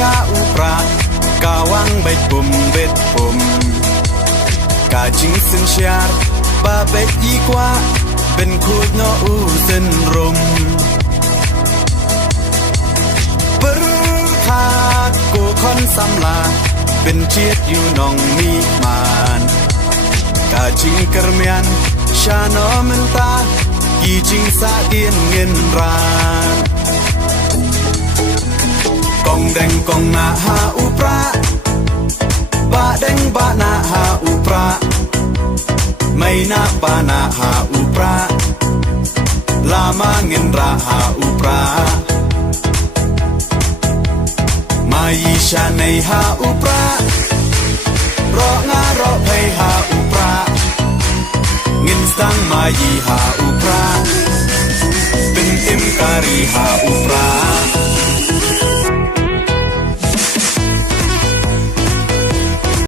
ยาอุปรากาวังใบปุ่มเบ็ดปุ่มกาจิงสินเชียร์บาเบ็ดยีกว่าเป็นคูดโนอูเส้นรมปรึคากูคอนสำลาเป็นเชียดอยู่นองมีมานกาจิงกระเมียนชาโนมันตากีจิงสาเดียนเงินรานกองแดงกองนาหาอุปราบาแดงบานาหาอุปราไม่นาปานาหาอุปราลามาเงินราหาอุปรามายีชาในหาอุปรารองารอเพหาอุปราเงินสังมายีหาอุปราเป็นเอ็มการีหาอุปรา